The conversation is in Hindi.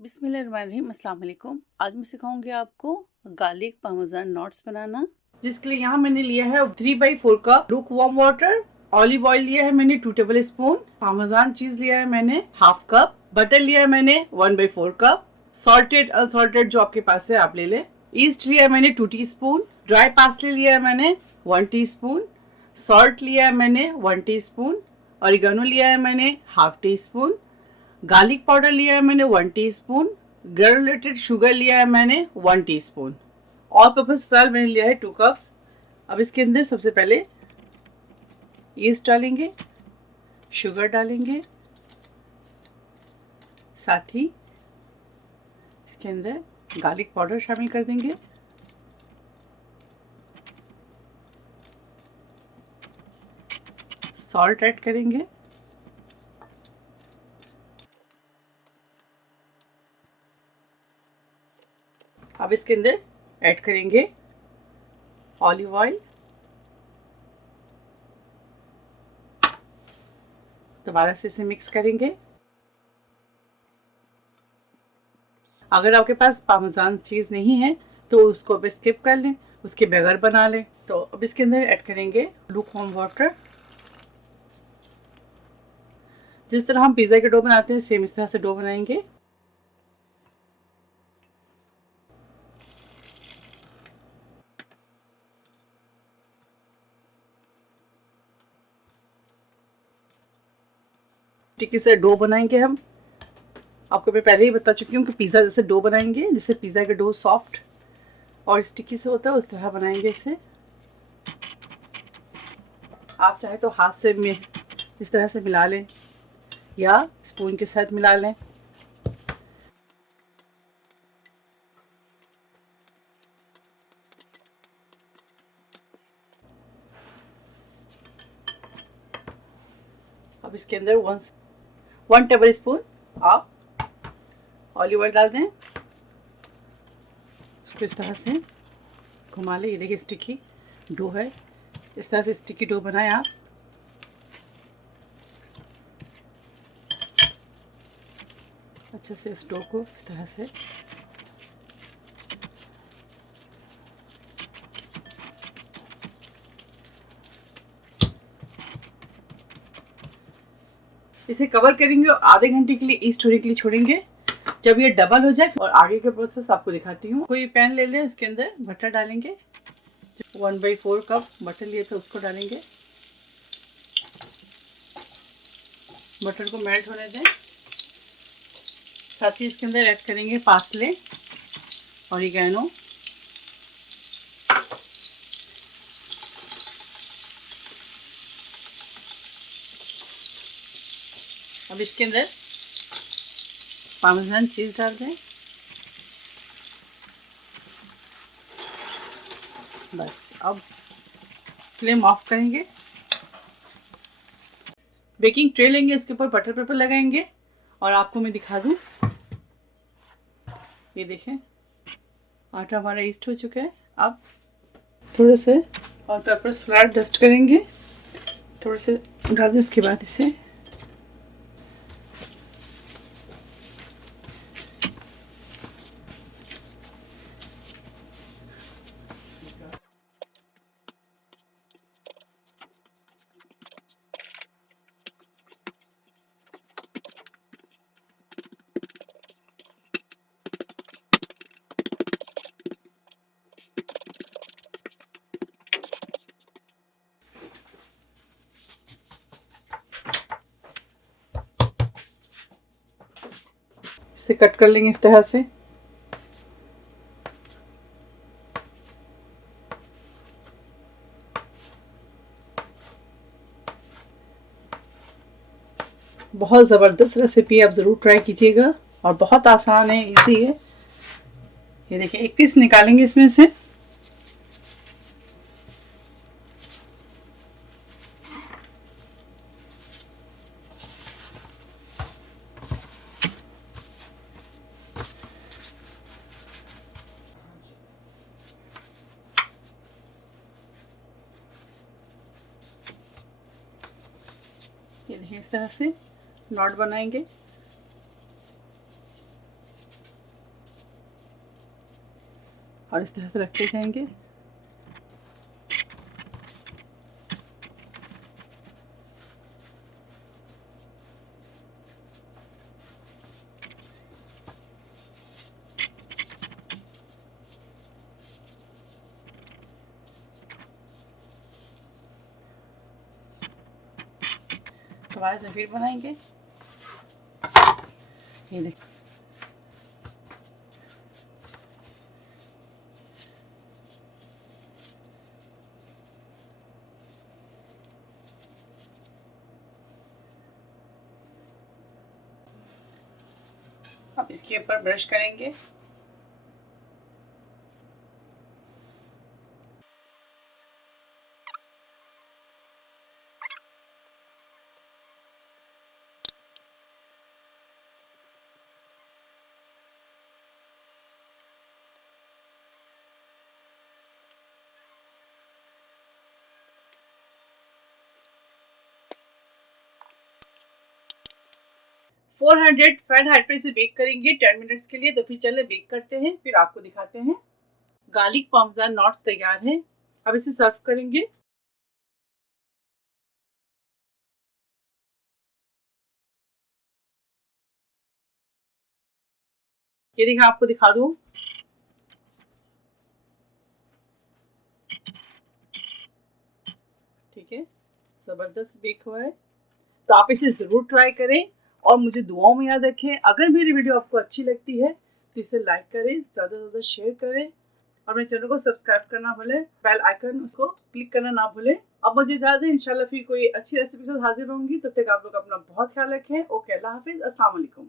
बिस्मिल्लाहिर्रहमानिर्रहीम, अस्सलाम वालेकुम। आज मैं सिखाऊंगी आपको गार्लिक पार्मेजान नॉट्स बनाना। जिसके लिए यहाँ मैंने लिया है 3/4 cup look warm water, olive oil लिया है मैंने 2 टेबल स्पून, पार्मेजान चीज लिया है मैंने हाफ कप, बटर लिया है मैंने 1/4 कप, सॉल्टेड अनसॉल्टेड जो आपके पास है आप ले लें। ईस्ट लिया है मैंने 2 टीस्पून, ड्राई पार्सले लिया है मैंने 1 टीस्पून, सॉल्ट लिया है मैंने 1 टीस्पून, ऑरिगेनो लिया है मैंने half tea spoon, garlic powder लिया है मैंने 1 टीस्पून, ग्रेनुलेटेड शुगर लिया है मैंने 1 टीस्पून, ऑल पर्पस फ्लोर मैंने लिया है 2 कप्स। अब इसके अंदर सबसे पहले ईस्ट डालेंगे, शुगर डालेंगे, साथ ही इसके अंदर गार्लिक पाउडर शामिल कर देंगे, सॉल्ट ऐड करेंगे, अब इसके अंदर ऐड करेंगे ऑलिव ऑयल, दोबारा से इसे मिक्स करेंगे। अगर आपके पास पार्मेजान चीज नहीं है तो उसको अब स्किप कर लें, उसके बगैर बना लें। तो अब इसके अंदर ऐड करेंगे लूक वार्म वाटर। जिस तरह हम पिज्जा के डो बनाते हैं सेम इस तरह से डो बनाएंगे। टिक्की से डो बनाएंगे हम। आपको मैं पहले ही बता चुकी हूँ कि पिज़्ज़ा जैसे डो बनाएंगे, जिससे पिज़्ज़ा का डो सॉफ्ट और स्टिकी से होता है उस तरह बनाएंगे इसे। आप चाहे तो हाथ से इस तरह से मिला लें या स्पून के साथ मिला लें। अब इसके अंदर 1 टेबल स्पून आप ऑलिव ऑयल डाल दें, उसको इस तरह से घुमा लें। ये देखिए स्टिकी डो है, इस तरह से स्टिकी डो बनाएं आप। अच्छे से इस डो को इस तरह से इसे कवर करेंगे और आधे घंटे के लिए ईस्ट होने के लिए छोड़ेंगे। जब ये डबल हो जाए और आगे का प्रोसेस आपको दिखाती हूँ। कोई पैन ले लें, उसके अंदर बटर डालेंगे, 1/4 कप बटर लिए थे उसको डालेंगे। बटर को मेल्ट होने दें। साथ ही इसके अंदर ऐड करेंगे पार्सले, ऑरिगेनो, अब इसके अंदर पार्मेजान चीज डाल दें। बस अब फ्लेम ऑफ करेंगे। बेकिंग ट्रे लेंगे, इसके ऊपर बटर पेपर लगाएंगे और आपको मैं दिखा दूं, ये देखें आटा हमारा ईस्ट हो चुका है। अब थोड़े से और पेपर फ्लावर डस्ट करेंगे, थोड़े से डाल दें। उसके बाद इसे इसे कट कर लेंगे इस तरह से। बहुत ज़बरदस्त रेसिपी, आप ज़रूर ट्राई कीजिएगा और बहुत आसान है, इजी है। ये देखिए एक पीस निकालेंगे इसमें से। ये देखिए इस तरह से नॉट बनाएंगे। और इस तरह से रखते जाएंगे। दोबारा से फिर बनाएंगे। ये देखो, अब इसके ऊपर ब्रश करेंगे। फोर 400 फ़ारेनहाइट पे इसे बेक करेंगे 10 मिनट्स के लिए। तो फिर चले बेक करते हैं, फिर आपको दिखाते हैं। गार्लिक पार्मेज़ान नॉट्स तैयार है। अब इसे सर्व करेंगे। ये देखिए, आपको दिखा दूं। ठीक है, जबरदस्त बेक हुआ है। तो आप इसे ज़रूर ट्राई करें और मुझे दुआओं में याद रखें। अगर मेरी वीडियो आपको अच्छी लगती है तो इसे लाइक करें, ज़्यादा से ज़्यादा शेयर करें और मेरे चैनल को सब्सक्राइब करना भूलें, बेल आइकन उसको क्लिक करना ना भूलें। अब मुझे इजाज़त है, इंशाल्लाह फिर कोई अच्छी रेसिपी से हाजिर होंगी। तब तक आप लोग अपना बहुत ख्याल रखें। ओके, अल्लाह हाफिज़, अस्सलाम वालेकुम।